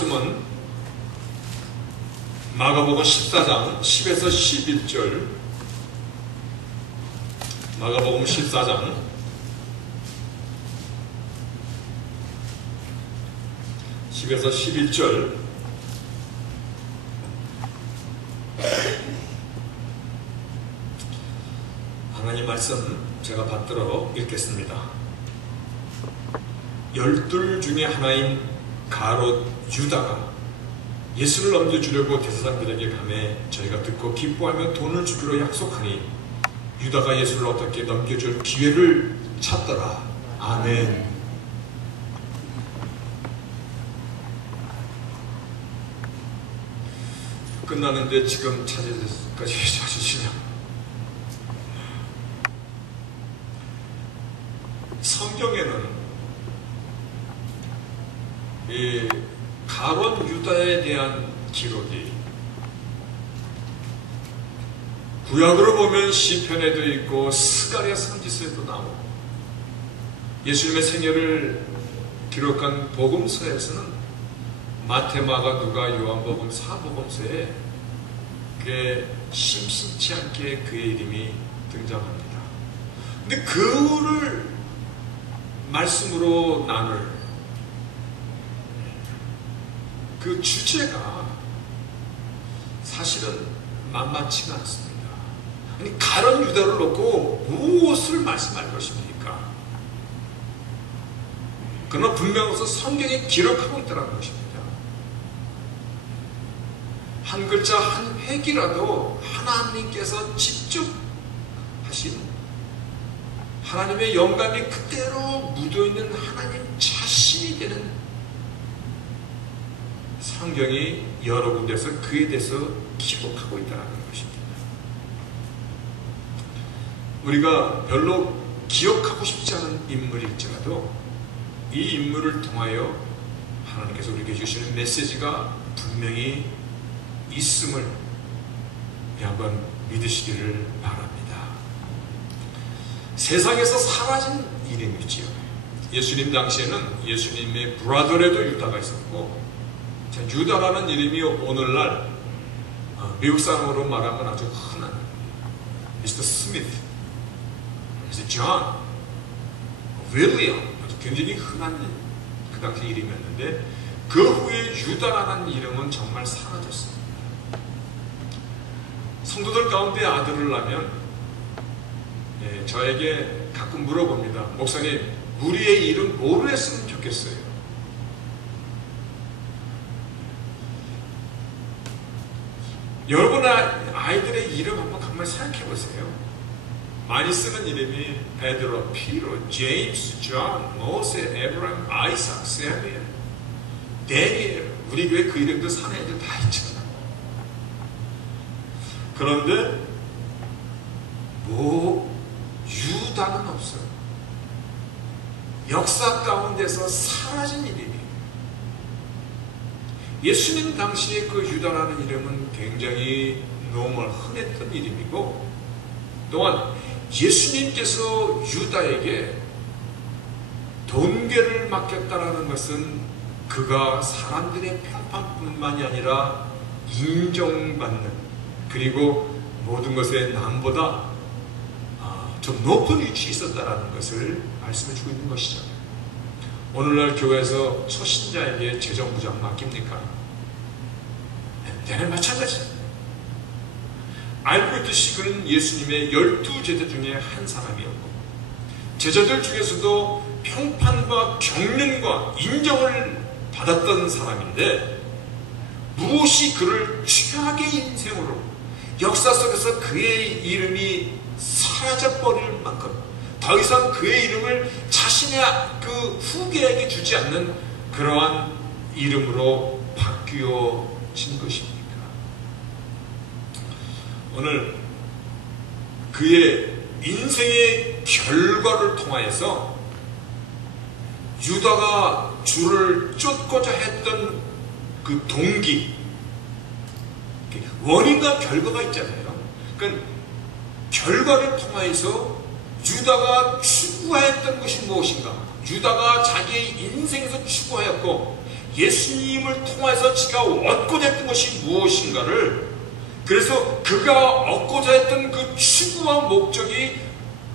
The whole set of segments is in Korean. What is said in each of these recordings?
말씀은 마가복음 14장 10에서 11절, 마가복음 14장 10에서 11절, 하나님 말씀 제가 받들어 읽겠습니다. 12 중에 하나인 가롯 유다가 예수를 넘겨주려고 대제사장들에게 가매 저희가 듣고 기뻐하며 돈을 주기로 약속하니 유다가 예수를 어떻게 넘겨줄 기회를 찾더라. 아멘. 끝나는데 지금 찾아까지 해주시냐? 성경에는 이 가롯 유다에 대한 기록이 구약으로 보면 시편에도 있고 스가랴 선지서에도 나오고, 예수님의 생애를 기록한 복음서에서는 마태, 마가, 누가, 요한복음, 사복음서에 그게 심심치 않게 그의 이름이 등장합니다. 근데 그를 말씀으로 나눌 그 주제가 사실은 만만치가 않습니다. 아니, 가롯 유다를 놓고 무엇을 말씀할 것입니까? 그러나 분명해서 성경에 기록하고 있다는 것입니다. 한 글자 한 획이라도 하나님께서 직접 하신 하나님의 영감이 그대로 묻어있는 하나님 자신이 되는 성경이 여러 군데서 그에 대해서 기록하고 있다는 것입니다. 우리가 별로 기억하고 싶지 않은 인물일지라도 이 인물을 통하여 하나님께서 우리에게 주시는 메시지가 분명히 있음을 한번 믿으시기를 바랍니다. 세상에서 사라진 이름이지요. 예수님 당시에는 예수님의 브라더에도 유다가 있었고, 자, 유다라는 이름이 오늘날 미국 사람으로 말하면 아주 흔한 미스터 스미트, 미스터 존, 윌리엄, 아주 굉장히 흔한 그 당시 이름이었는데, 그 후에 유다라는 이름은 정말 사라졌습니다. 성도들 가운데 아들을 낳으면 저에게 가끔 물어봅니다. 목사님, 우리의 이름 뭐로 했으면 좋겠어요? 여러분 아이들의 이름 한번 가만히 생각해 보세요. 많이 쓰는 이름이 베드로, 피로, 제임스, 존, 모세, 에브라임, 아이삭, 세미엘, 데니엘. 우리 교회 그 이름들 사는 애들 다 있잖아. 그런데 유다는 없어요. 역사 가운데서 사라진 이름이에요. 예수님 당시에 그 유다라는 이름은 굉장히 너무 흔했던 이름이고, 또한 예수님께서 유다에게 돈계를 맡겼다라는 것은 그가 사람들의 평판뿐만이 아니라 인정받는, 그리고 모든 것에 남보다 좀 높은 위치에 있었다라는 것을 말씀해 주고 있는 것이죠. 오늘날 교회에서 초신자에게 재정부장 맡깁니까? 네, 마찬가지. 알고 있듯이 그는 예수님의 12제자 중에 한 사람이었고, 제자들 중에서도 평판과 경륜과 인정을 받았던 사람인데, 무엇이 그를 최악의 인생으로 역사 속에서 그의 이름이 사라져버릴 만큼 더 이상 그의 이름을 자신의 그 후계에게 주지 않는 그러한 이름으로 바뀌어진 것입니까? 오늘 그의 인생의 결과를 통하여서 유다가 주를 쫓고자 했던 그 동기, 원인과 결과가 있잖아요. 그러니까 결과를 통하여서 유다가 추구했던 것이 무엇인가? 유다가 자기의 인생에서 추구하였고, 예수님을 통해서 지가 얻고자 했던 것이 무엇인가를, 그래서 그가 얻고자 했던 그 추구와 목적이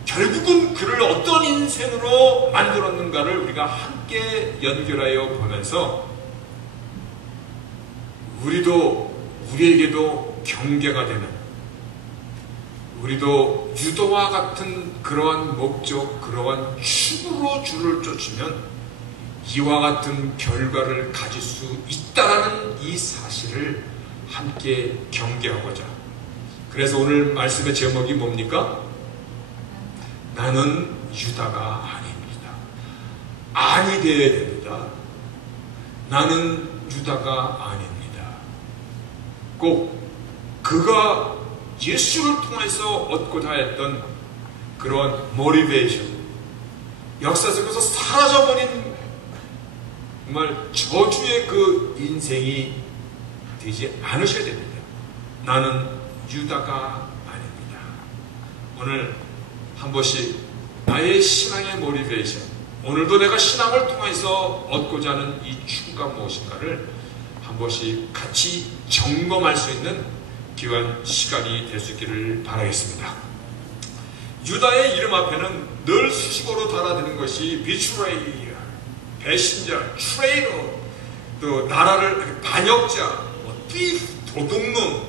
결국은 그를 어떤 인생으로 만들었는가를 우리가 함께 연결하여 보면서 우리에게도 경계가 되는, 우리도 유다와 같은 그러한 목적, 그러한 추구로 주를 쫓으면 이와 같은 결과를 가질 수 있다라는 이 사실을 함께 경계하고자. 그래서 오늘 말씀의 제목이 뭡니까? 나는 유다가 아닙니다. 아니 되어야 됩니다. 나는 유다가 아닙니다. 꼭 그가 예수를 통해서 얻고자 했던 그런 모티베이션, 역사 속에서 사라져버린 정말 저주의 그 인생이 되지 않으셔야 됩니다. 나는 유다가 아닙니다. 오늘 한 번씩 나의 신앙의 모티베이션, 오늘도 내가 신앙을 통해서 얻고자 하는 이 추구가 무엇인가를 한 번씩 같이 점검할 수 있는 귀한 시간이 될 수 있기를 바라겠습니다. 유다의 이름 앞에는 늘 수식어로 달아드는 것이 비트레이, 배신자, 트레이너, 또 나라를 반역자, thief, 도둑놈,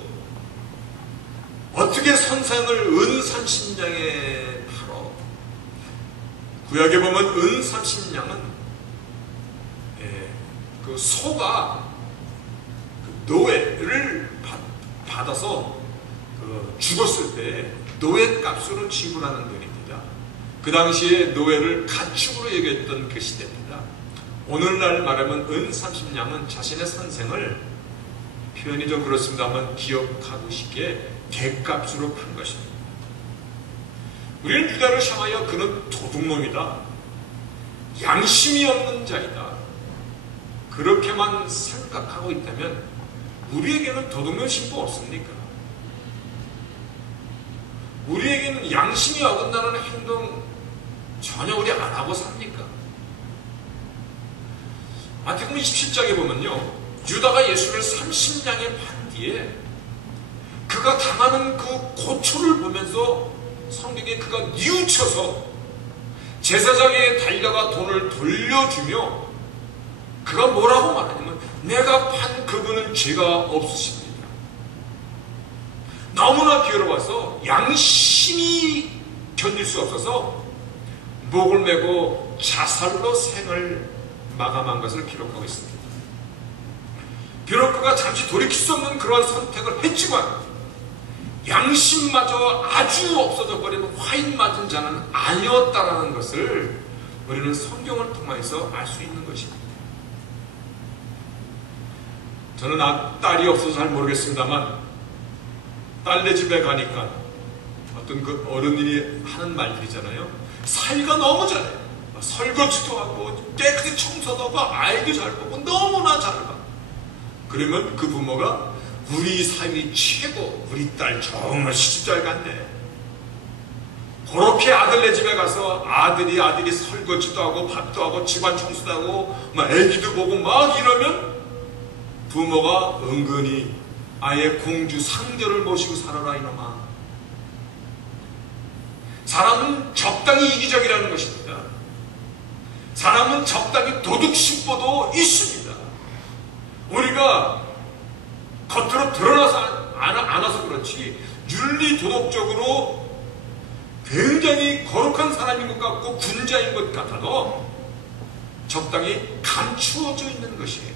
어떻게 선생을 은30냥에 팔어. 구약에 보면 은30냥은 그 소가 노예를 받아서 죽었을 때 노예값으로 지불하는 돈입니다. 그 당시에 노예를 가축으로 여겼던 그 시대입니다. 오늘날 말하면 은30냥은 자신의 선생을, 표현이 좀 그렇습니다만 기억하고 싶게, 개값으로 판 것입니다. 우리는 유다를 향하여 그는 도둑놈이다, 양심이 없는 자이다, 그렇게만 생각하고 있다면 우리에게는 도둑놈 신부 없습니까? 우리에게는 양심이 어긋나는 행동 전혀 우리 안 하고 삽니까? 마태복음 27장에 보면요, 유다가 예수를 30냥에 판 뒤에 그가 당하는 그 고초를 보면서 성경에 그가 뉘우쳐서 제사장에게 달려가 돈을 돌려주며 그가 뭐라고 말하냐면, 내가 판 그분은 죄가 없으십니다. 너무나 괴로워서 양심이 견딜 수 없어서 목을 메고 자살로 생을 마감한 것을 기록하고 있습니다. 비록 그가 잠시 돌이킬 수 없는 그러한 선택을 했지만 양심마저 아주 없어져 버린 화인 맞은 자는 아니었다라는 것을 우리는 성경을 통해서 알 수 있는 것입니다. 저는 딸이 없어서 잘 모르겠습니다만, 딸네 집에 가니까 어떤 그 어른들이 하는 말들이잖아요. 사위가 너무 잘해. 설거지도 하고 깨끗이 청소도 하고 아이도 잘 보고 너무나 잘 봐. 그러면 그 부모가 우리 사위 최고, 우리 딸 정말 시집잘 갔네. 그렇게 아들네 집에 가서 아들이 설거지도 하고 밥도 하고 집안 청소도 하고 막 애기도 보고 막 이러면 부모가 은근히 아예 공주 상대를 모시고 살아라 이놈아. 사람은 적당히 이기적이라는 것입니다. 사람은 적당히 도둑심보도 있습니다. 우리가 겉으로 드러나서 않아서 그렇지 윤리도덕적으로 굉장히 거룩한 사람인 것 같고 군자인 것 같아도 적당히 감추어져 있는 것이에요.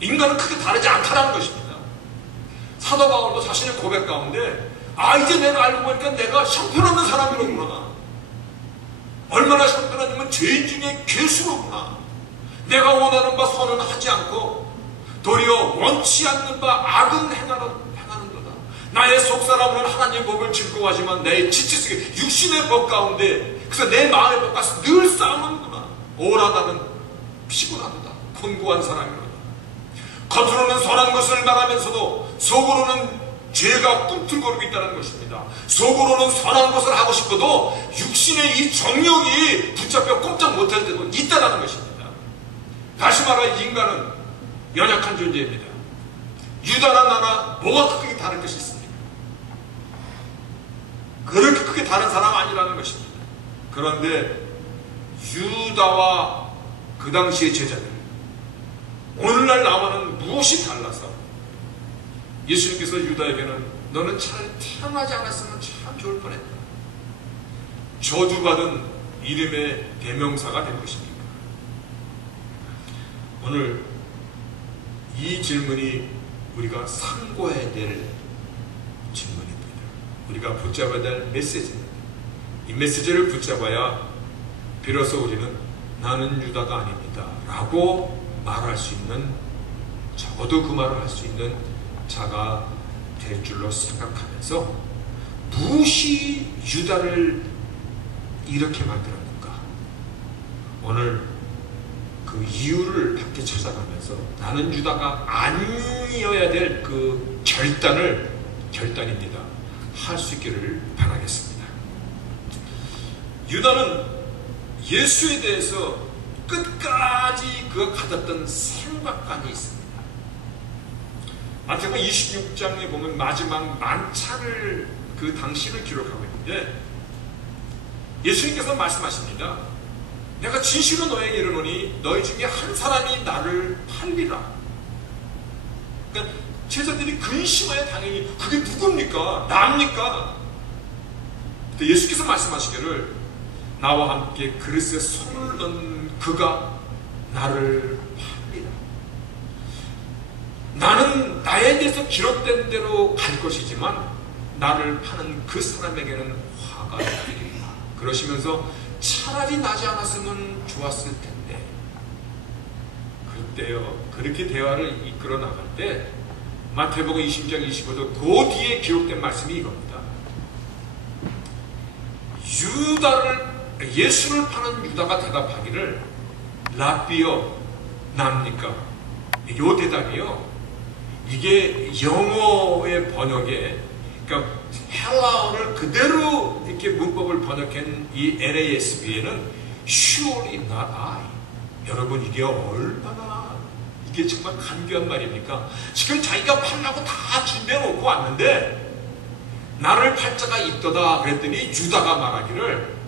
인간은 크게 다르지 않다는 것입니다. 사도 바울도 자신의 고백 가운데 이제 내가 알고 보니까 내가 형편없는 사람이로구나. 얼마나 형편없냐면 죄인 중에 괴수로구나. 내가 원하는 바 선은 하지 않고 도리어 원치 않는 바 악은 행하는도다. 나의 속사람은 하나님의 법을 즐거워하지만 내 지체 속에 육신의 법 가운데, 그래서 내 마음의 법 가서 늘 싸우는구나. 오라 나는 피곤하도다. 곤고한 사람이로다. 겉으로는 선한 것을 말하면서도 속으로는 죄가 꿈틀거리고 있다는 것입니다. 속으로는 선한 것을 하고 싶어도 육신의 이 정욕이 붙잡혀 꼼짝 못할 때도 있다는 것입니다. 다시 말하여 인간은 연약한 존재입니다. 유다나 나나 뭐가 크게 다른 것이 있습니까? 그렇게 크게 다른 사람 아니라는 것입니다. 그런데 유다와 그 당시의 제자들, 오늘날 나와는 무엇이 달라서 예수님께서 유다에게는 너는 차라리 태어나지 않았으면 참 좋을 뻔했다, 저주받은 이름의 대명사가 된 것입니까? 오늘 이 질문이 우리가 상고해야 될 질문입니다. 우리가 붙잡아야 될 메시지입니다. 이 메시지를 붙잡아야 비로소 우리는 나는 유다가 아닙니다 라고 말할 수 있는, 적어도 그 말을 할 수 있는 자가 될 줄로 생각하면서, 무엇이 유다를 이렇게 만들었는가, 오늘 그 이유를 함께 찾아가면서 나는 유다가 아니어야 될 그 결단입니다, 할 수 있기를 바라겠습니다. 유다는 예수에 대해서 끝까지 그가 가졌던 생각관이 있습니다. 마태복음 26장에 보면 마지막 만찬을 그 당시를 기록하고 있는데, 예수님께서 말씀하십니다. 내가 진실로 너에게 이르노니 너희 중에 한 사람이 나를 팔리라. 그러니까 제자들이 근심하여 당연히 그게 누굽니까? 나입니까? 근데 예수께서 말씀하시기를 나와 함께 그릇에 손을 넣은 그가 나를 팔리라. 나는 나에 대해서 기록된 대로 갈 것이지만 나를 파는 그 사람에게는 화가 되리라. 그러시면서 차라리 나지 않았으면 좋았을 텐데, 그때요, 그렇게 대화를 이끌어 나갈 때 마태복음 20장 25절 그 뒤에 기록된 말씀이 이겁니다. 예수를 파는 유다가 대답하기를 라비여, 납니까? 요 대답이요, 이게 영어의 번역에, 그러니까 헬라어를 그대로 이렇게 문법을 번역한 이 NASB에는 surely not I. 여러분, 이게 얼마나, 이게 정말 간교한 말입니까? 지금 자기가 팔라고 다 준비해 놓고 왔는데 나를 팔 자가 있도다 그랬더니 유다가 말하기를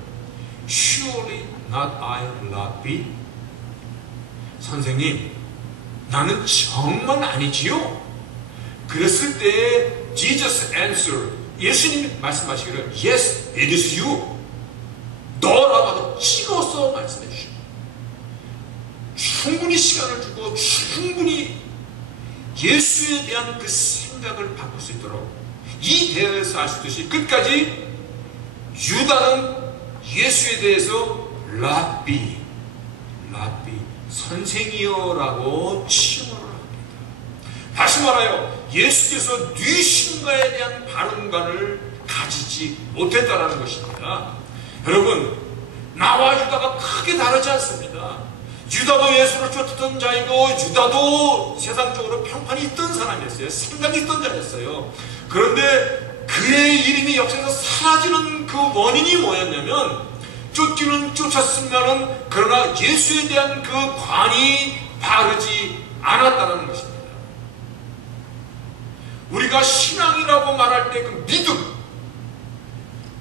surely not I, Rabbi. 선생님, 나는 정말 아니지요? 그랬을 때 Jesus answered, 예수님이 말씀하시기를 Yes, it is you. 너라고 찍어서 말씀해 주시고, 충분히 시간을 주고 충분히 예수에 대한 그 생각을 바꿀 수 있도록 이 대화에서 알 수 있듯이 끝까지 유다는 예수에 대해서 라비, 선생이여라고 칭호를 합니다. 다시 말하여 예수께서 뉘신가에 대한 발언관을 가지지 못했다는 것입니다. 여러분, 나와 유다가 크게 다르지 않습니다. 유다도 예수를 쫓았던 자이고 유다도 세상적으로 평판이 있던 사람이었어요. 생각이 있던 자였어요. 그런데 그의 이름이 역사에서 사라지는 그 원인이 뭐였냐면, 쫓기는 쫓았으면은 그러나 예수에 대한 그 관이 바르지 않았다는 것입니다. 우리가 신앙이라고 말할 때 그 믿음,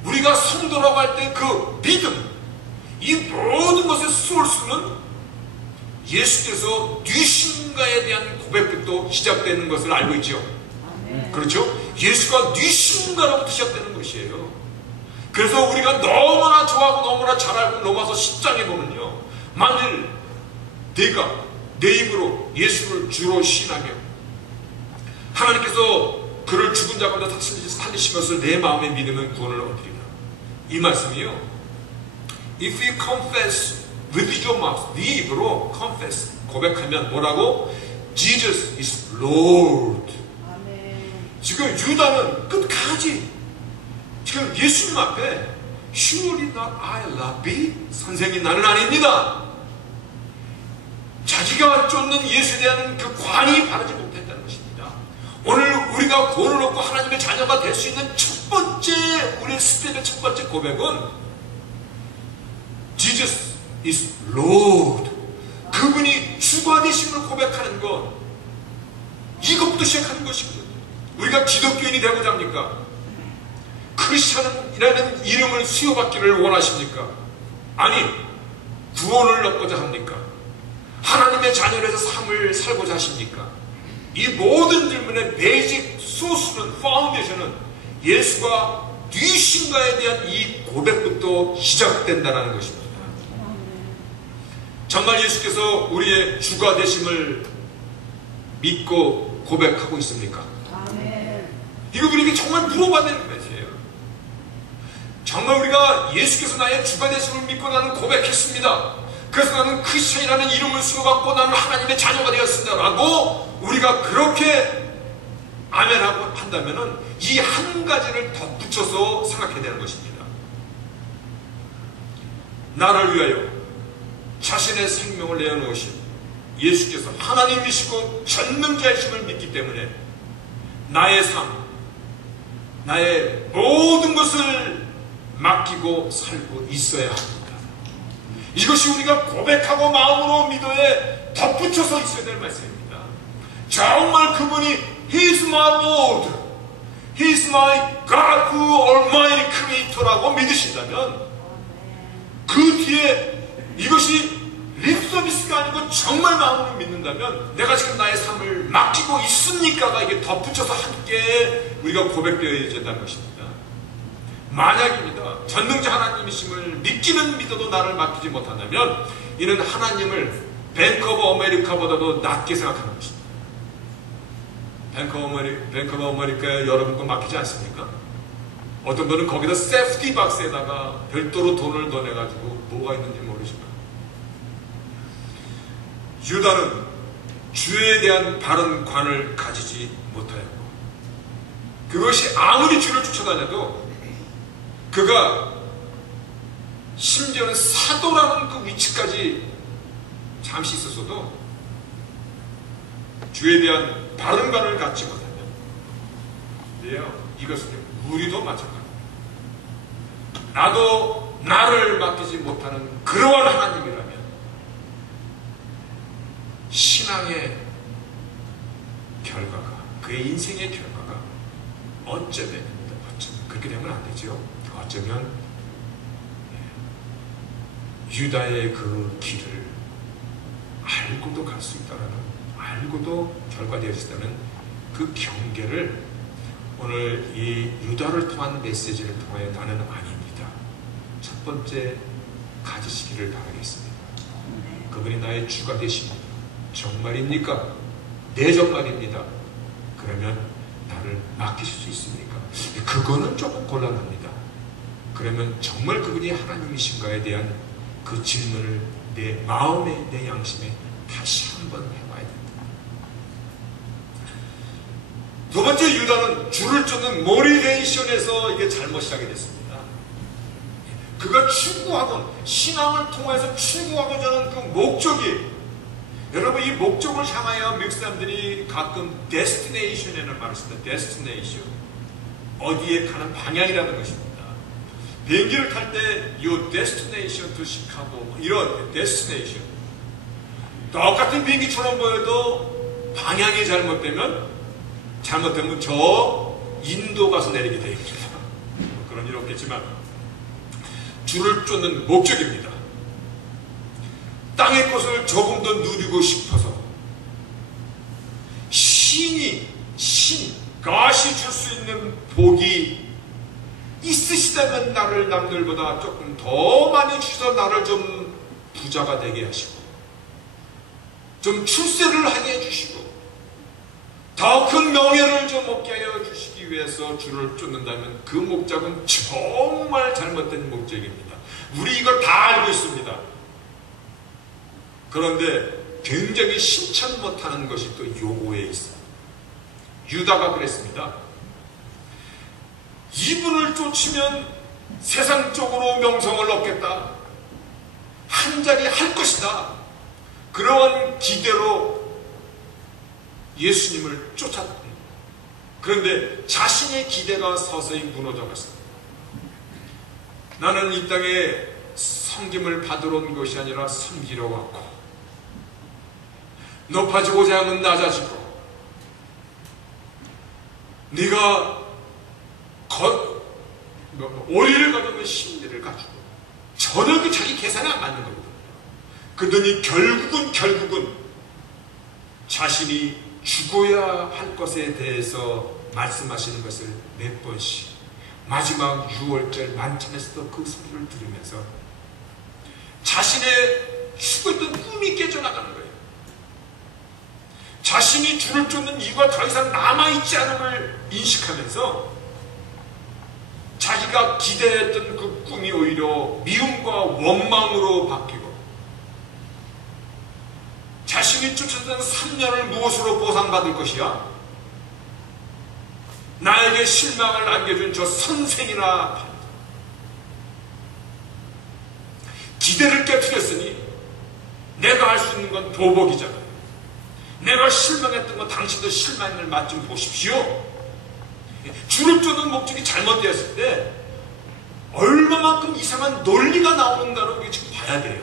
우리가 성도라고 할 때 그 믿음, 이 모든 것의 소스는 예수께서 뉘신가에 대한 고백부터 시작되는 것을 알고 있죠. 그렇죠? 예수가 뉘신가로부터 시작되는 것이에요. 그래서 우리가 너무나 좋아하고 너무나 잘 알고 로마서 10장에 보면요, 만일 내가 내 입으로 예수를 주로 신하며 하나님께서 그를 죽은 자 가운데 살리신 것을 내 마음에 믿으면 구원을 얻으리라. 이 말씀이요, If you confess with your mouth, 네 입으로 confess, 고백하면 뭐라고? Jesus is Lord. 지금 유다는 끝까지 지금 예수님 앞에 Surely not I, Rabbi, 선생님 나는 아닙니다. 자기가 쫓는 예수에 대한 그 관이 바르지 못했다는 것입니다. 오늘 우리가 구원을 얻고 하나님의 자녀가 될 수 있는 첫 번째, 우리의 스텝의 첫 번째 고백은 Jesus is Lord. 그분이 주가 되심을 고백하는 것, 이것부터 시작하는 것이거든요. 우리가 기독교인이 되고자 합니까? 크리스천이라는 이름을 수여받기를 원하십니까? 아니, 구원을 얻고자 합니까? 하나님의 자녀로서 삶을 살고자 하십니까? 이 모든 질문의 베이직 소스는, 파운데이션은 예수가 누구신가에 대한 이 고백부터 시작된다는 것입니다. 정말 예수께서 우리의 주가 되심을 믿고 고백하고 있습니까? 이거 우리에게 정말 물어봐야 되는 것이에요. 정말 우리가 예수께서 나의 주가 되심을 믿고 나는 고백했습니다. 그래서 나는 크리스천이라는 이름을 수여받고 나는 하나님의 자녀가 되었습니다 라고 우리가 그렇게 아멘하고 한다면 이 한 가지를 덧붙여서 생각해야 되는 것입니다. 나를 위하여 자신의 생명을 내어놓으신 예수께서 하나님이시고 전능자이심을 믿기 때문에 나의 삶, 나의 모든 것을 맡기고 살고 있어야 합니다. 이것이 우리가 고백하고 마음으로 믿어에 덧붙여서 있어야 될 말씀입니다. 정말 그분이 He is my Lord, He is my God who Almighty Creator라고 믿으신다면 그 뒤에 이것이 립서비스가 아니고 정말 마음으로 믿는다면 내가 지금 나의 삶을 맡기고 있습니까가 이게 덧붙여서 함께 우리가 고백되어야 된다는 것입니다. 만약입니다. 전능자 하나님이심을 믿기는 믿어도 나를 맡기지 못한다면 이는 하나님을 뱅크 오브 아메리카보다도 낮게 생각하는 것입니다. 뱅크 오브 아메리카에 여러분 거 맡기지 않습니까? 어떤 분은 거기다 세프티 박스에다가 별도로 돈을 더 내가지고 뭐가 있는지 모르지만 유다는 주에 대한 바른 관을 가지지 못하였고 그것이 아무리 주를 쫓아다녀도 그가 심지어는 사도라는 그 위치까지 잠시 있었어도 주에 대한 바른 관을 갖지 못하면 이것은 우리도 마찬가지입니다. 나도 나를 맡기지 못하는 그러한 하나님이라면 신앙의 결과가, 그의 인생의 결과가 어쩌면 그렇게 되면 안 되죠. 어쩌면 유다의 그 길을 알고도 갈 수 있다는, 알고도 결과되어진다는 그 경계를 오늘 이 유다를 통한 메시지를 통하여 나는 아닙니다. 첫 번째 가지시기를 바라겠습니다. 그분이 나의 주가 되십니다. 정말입니까? 네, 정말입니다. 그러면 나를 맡기실 수 있습니까? 그거는 조금 곤란합니다. 그러면 정말 그분이 하나님이신가에 대한 그 질문을 내 마음에, 내 양심에 다시 한번 해봐야 됩니다. 두 번째, 유다는 주를 쫓는 모리베이션에서 이게 잘못 시작이 됐습니다. 그가 추구하던, 신앙을 통해서 추구하고자 하는 그 목적이, 여러분 이 목적을 향하여 미국 사람들이 가끔 데스티네이션이라는 말을 씁니다. 데스티네이션, 어디에 가는 방향이라는 것입니다. 비행기를 탈 때 Your destination to Chicago, 이런 데스티네이션, 똑같은 비행기처럼 보여도 방향이 잘못되면 저 인도 가서 내리게 됩니다. 그런 일 없겠지만 주를 쫓는 목적입니다. 땅의 것을 조금 더 누리고 싶어서 가시 줄 수 있는 복이 있으시다면 나를 남들보다 조금 더 많이 주셔서 나를 좀 부자가 되게 하시고 좀 출세를 하게 해주시고 더 큰 명예를 좀 얻게 하여 주시기 위해서 주를 쫓는다면 그 목적은 정말 잘못된 목적입니다. 우리 이걸 다 알고 있습니다. 그런데 굉장히 실천 못하는 것이 또 요거에 있어요. 유다가 그랬습니다. 이분을 쫓으면 세상적으로 명성을 얻겠다, 한 자리 할 것이다, 그러한 기대로 예수님을 쫓았다. 그런데 자신의 기대가 서서히 무너져 갔습니다. 나는 이 땅에 섬김을 받으러 온 것이 아니라 섬기러 왔고, 높아지고자 하면 낮아지고, 네가 오리를 거두면 심리를 가지고 전혀 그 자기 계산에 안 맞는 거거든요. 그러더니 결국은 자신이 죽어야 할 것에 대해서 말씀하시는 것을 몇 번씩 마지막 6월절 만찬에서도 그 소리를 들으면서 자신의 죽었던 꿈이 깨져나가는 거예요. 자신이 주를 쫓는 이유가 더 이상 남아있지 않음을 인식하면서 자기가 기대했던 그 꿈이 오히려 미움과 원망으로 바뀌고 자신이 쫓았던 3년을 무엇으로 보상받을 것이야? 나에게 실망을 안겨준 저 선생이나 판다. 기대를 깨뜨렸으니 내가 할 수 있는 건 보복이잖아요. 내가 실망했던 건 당신도 실망을 맛 좀 보십시오. 주를 쫓는 목적이 잘못되었을 때 얼마만큼 이상한 논리가 나오는가를 우리 지금 봐야 돼요.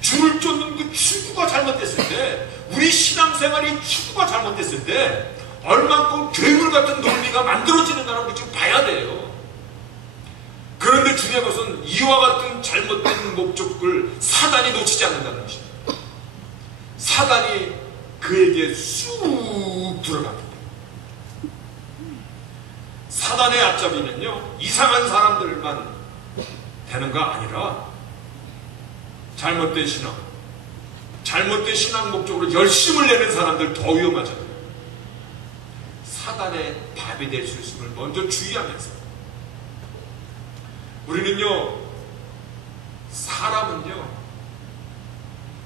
주를 쫓는 그 추구가 잘못됐을 때, 우리 신앙생활이 추구가 잘못됐을 때 얼마만큼 괴물 같은 논리가 만들어지는가를 우리 지금 봐야 돼요. 그런데 중요한 것은 이와 같은 잘못된 목적을 사단이 놓치지 않는다는 것입니다. 사단이 그에게 쑥 들어갑니다. 사단의 앞잡이는요, 이상한 사람들만 되는 거 아니라 잘못된 신앙 목적으로 열심을 내는 사람들 더 위험하잖아요. 사단의 밥이 될 수 있음을 먼저 주의하면서 우리는요, 사람은요,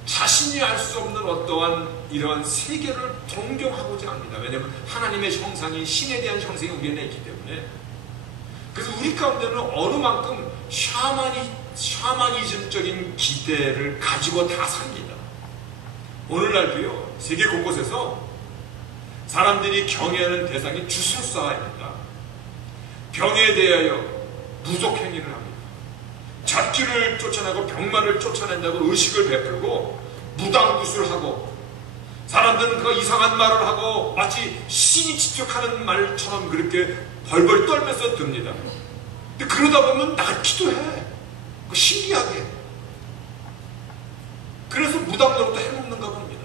자신이 알 수 없는 어떠한 이러한 세계를 동경하고자 합니다. 왜냐하면 하나님의 형상이, 신에 대한 형상이 우리 안에 있기 때문에. 그래서 우리 가운데는 어느 만큼 샤머니즘적인 기대를 가지고 다 삽니다. 오늘날도요, 세계 곳곳에서 사람들이 경외하는 대상이 주술사입니다. 병에 대하여 부족행위를 합니다. 잡귀를 쫓아내고 병마를 쫓아낸다고 의식을 베풀고 무당구슬하고, 사람들은 그 이상한 말을 하고 마치 신이 직접하는 말처럼 그렇게 벌벌 떨면서 듭니다. 근데 그러다 보면 낫기도 해. 신기하게. 그래서 무당으로부터 해먹는가 봅니다.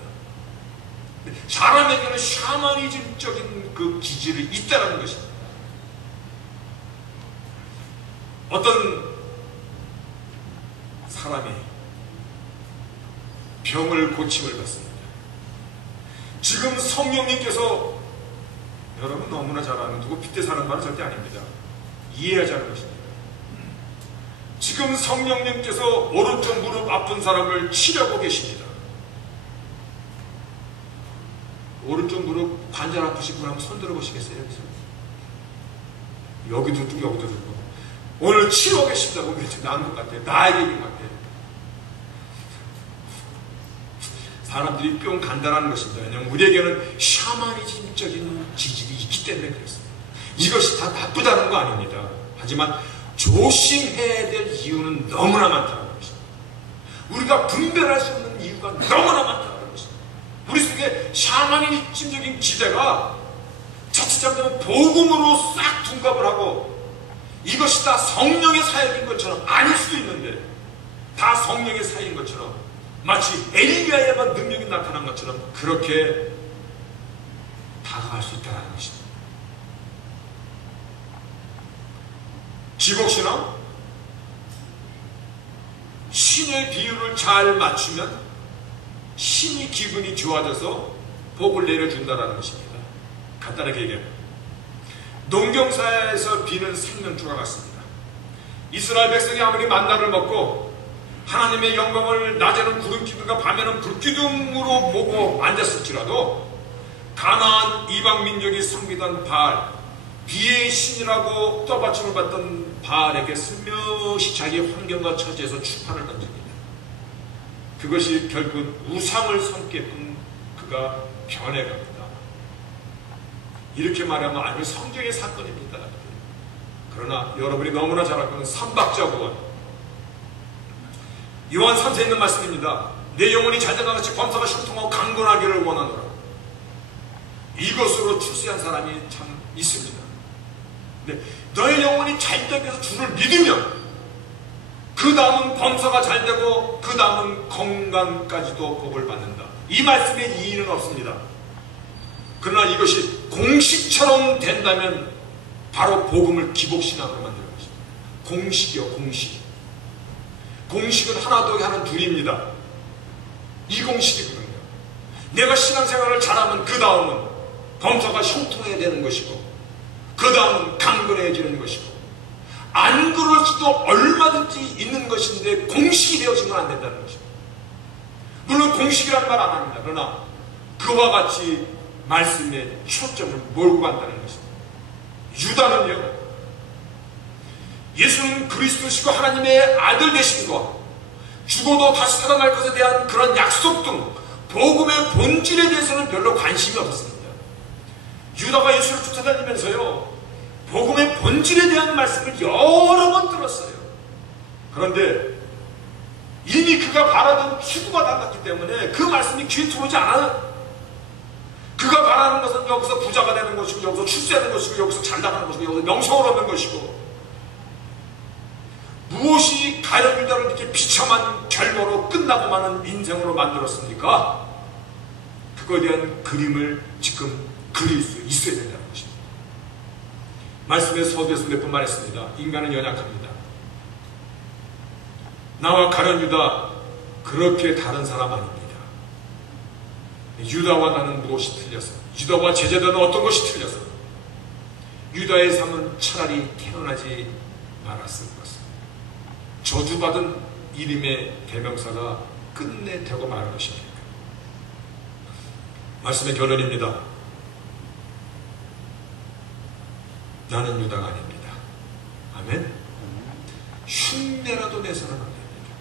사람에게는 샤머니즘적인 그 기질이 있다는 것입니다. 어떤 사람이 병을 고침을 받습니다. 지금 성령님께서, 여러분 너무나 잘 아는, 누구 빗대 사는 말은 절대 아닙니다. 이해하자는 것입니다. 지금 성령님께서 오른쪽 무릎 아픈 사람을 치료하고 계십니다. 오른쪽 무릎 관절 아프신 분 한번 손 들어보시겠어요? 여기도 들고 여기도 들고 오늘 치료하고 계십니다고 나은 것 같아요. 나에게 얘기인 것 같아요. 사람들이 뿅 간단한 것입니다. 왜냐하면 우리에게는 샤머니즘적인 기질이 있기 때문에 그렇습니다. 이것이 다 나쁘다는 거 아닙니다. 하지만 조심해야 될 이유는 너무나 많다는 것입니다. 우리가 분별할 수 없는 이유가 너무나 많다는 것입니다. 우리 속에 샤머니즘적인 기대가 자칫 잘못하면 복음으로 싹 둔갑을 하고 이것이 다 성령의 사역인 것처럼, 아닐 수도 있는데 다 성령의 사역인 것처럼, 마치 엘리야에만 능력이 나타난 것처럼 그렇게 다가갈 수 있다는 것입니다. 지복신앙, 신의 비율을 잘 맞추면 신이 기분이 좋아져서 복을 내려준다는 것입니다. 간단하게 얘기하면 농경사에서 비는 생명주와 같습니다. 이스라엘 백성이 아무리 만나를 먹고 하나님의 영광을 낮에는 구름기둥과 밤에는 불기둥으로 보고 앉았을지라도 가나안 이방 민족이 섬기던 바알, 비의 신이라고 떠받침을 받던 바알에게 슬며시 자기 환경과 처지에서 추판을 던집니다. 그것이 결국 우상을 섬게끔 그가 변해갑니다. 이렇게 말하면 아주 성경의 사건입니다. 그러나 여러분이 너무나 잘 알고 있는 삼박자구원, 요한 3세에 있는 말씀입니다. 내 영혼이 자전과 같이 범사가 형통하고 강건하기를 원하노라. 이것으로 출세한 사람이 참 있습니다. 근데 너의 영혼이 잘 되기 위해서 주를 믿으면 그 다음은 범사가 잘 되고 그 다음은 건강까지도 복을 받는다. 이 말씀에 이의는 없습니다. 그러나 이것이 공식처럼 된다면 바로 복음을 기복신앙으로 만드는 것입니다. 공식이요, 공식. 공식은 하나 더하기 하나는 둘입니다. 이 공식이거든요. 내가 신앙생활을 잘하면 그 다음은 범사가 형통해야 되는 것이고 그 다음은 강건해지는 것이고 안 그럴 수도 얼마든지 있는 것인데 공식이 되어지면 안 된다는 것입니다. 물론 공식이란 말 안 합니다. 그러나 그와 같이 말씀의 초점을 몰고 간다는 것입니다. 유다는요, 예수는 그리스도시고 하나님의 아들 되신 것, 죽어도 다시 살아날 것에 대한 그런 약속 등 복음의 본질에 대해서는 별로 관심이 없었습니다. 유다가 예수를 쫓아다니면서요, 복음의 본질에 대한 말씀을 여러 번 들었어요. 그런데 이미 그가 바라던 추구가 달랐기 때문에 그 말씀이 귀에 들어오지 않아요. 그가 바라는 것은 여기서 부자가 되는 것이고, 여기서 출세하는 것이고, 여기서 잘 나가는 것이고, 여기서 명성을 얻는 것이고, 무엇이 가룟 유다를 이렇게 비참한 결과로 끝나고 마는 인생으로 만들었습니까? 그거에 대한 그림을 지금 그릴 수 있어야 된다는 것입니다. 말씀의 서두에서 몇 번 말했습니다. 인간은 연약합니다. 나와 가룟 유다 그렇게 다른 사람 아닙니다. 유다와 나는 무엇이 틀려서, 유다와 제자들은 어떤 것이 틀려서 유다의 삶은 차라리 태어나지 말았을 것입니다. 저주받은 이름의 대명사가 끝내 되고 마는 것입니다. 말씀의 결론입니다. 나는 유다가 아닙니다. 아멘. 흉내라도 내서는 안 됩니다.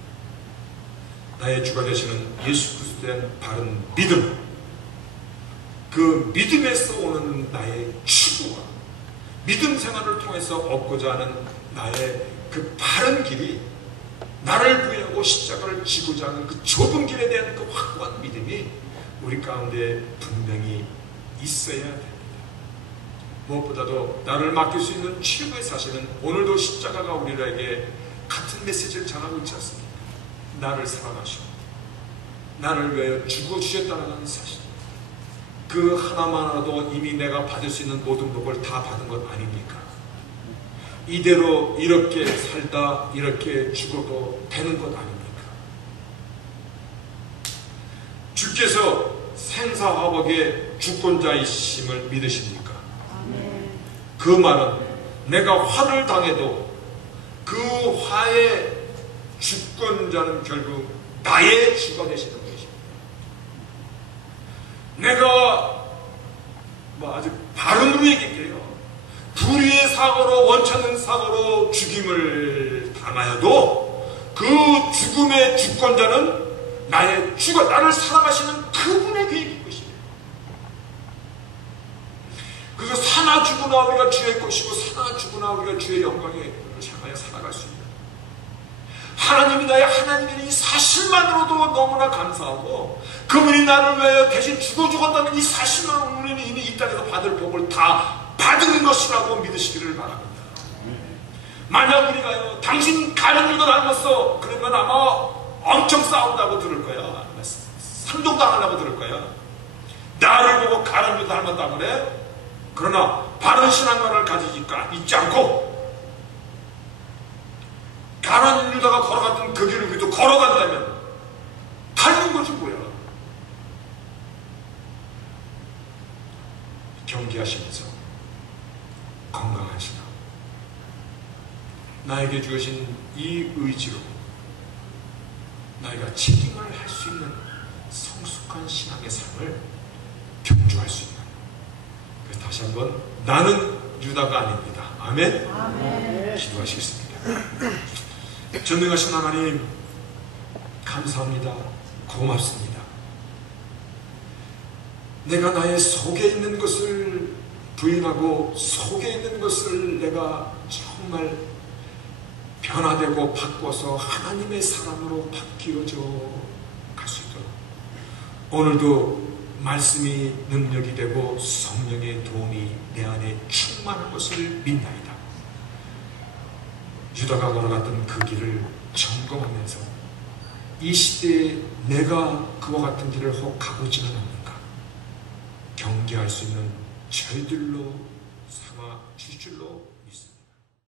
나의 주가 되시는 예수 그리스도에 대한 바른 믿음, 그 믿음에서 오는 나의 추구와 믿음 생활을 통해서 얻고자 하는 나의 그 바른 길이, 나를 부인하고 십자가를 지고자 하는 그 좁은 길에 대한 그 확고한 믿음이 우리 가운데 분명히 있어야 됩니다. 무엇보다도 나를 맡길 수 있는 최고의 사실은 오늘도 십자가가 우리에게 같은 메시지를 전하고 있지 않습니까? 나를 사랑하시고 나를 위하여 죽어주셨다는 사실, 그 하나만으로도 이미 내가 받을 수 있는 모든 복을 다 받은 것 아닙니까? 이대로 이렇게 살다 이렇게 죽어도 되는 것 아닙니까? 주께서 생사화복의 주권자이심을 믿으십니까? 그 말은 내가 화를 당해도 그 화의 주권자는 결국 나의 주가 되시는 것입니다. 내가 아주 바른 얘기할게요. 불의의 사고로, 원천능 사고로 죽임을 당하여도 그 죽음의 주권자는 나의 주가, 나를 사랑하시는 그분의 계획인 것이에요. 그래서 사나 죽으나 우리가 주의 것이고 사나 죽으나 우리가 주의 영광에 향하여 살아갈 수 있는 하나님이 나의 하나님인 이 사실만으로도 너무나 감사하고, 그분이 나를 위하여 대신 죽어주었다는 이 사실만으로 우리는 이미 이 땅에서 받을 복을 다 받은 것이라고 믿으시기를 바랍니다. 만약 우리가요, 당신 가룟 유다 닮았어, 그러면 아마 엄청 싸운다고 들을 거야. 상종당하려고 들을 거야. 나를 보고 가룟 유다 닮았다고 그래? 그러나 바른 신앙관을 가지지 있지 않고 가룟 유다가 걸어갔던 그 길을 우리도 걸어간다면 닮은 것이 뭐야? 경계하시면서 건강한 신앙, 나에게 주어진 이 의지로 나이가 책임을 할 수 있는 성숙한 신앙의 삶을 경주할 수 있는, 그래서 다시 한번 나는 유다가 아닙니다. 아멘. 아멘. 기도하시겠습니다. 전능하신 하나님, 감사합니다. 고맙습니다. 내가 나의 속에 있는 것을 부인하고 속에 있는 것을 내가 정말 변화되고 바꿔서 하나님의 사람으로 바뀌어져 갈 수 있도록 오늘도 말씀이 능력이 되고 성령의 도움이 내 안에 충만한 것을 믿나이다. 유다가 걸어갔던 그 길을 점검하면서 이 시대에 내가 그와 같은 길을 혹 가보지는 않는가 경계할 수 있는 저희들로 삼아 주실 줄로 믿습니다.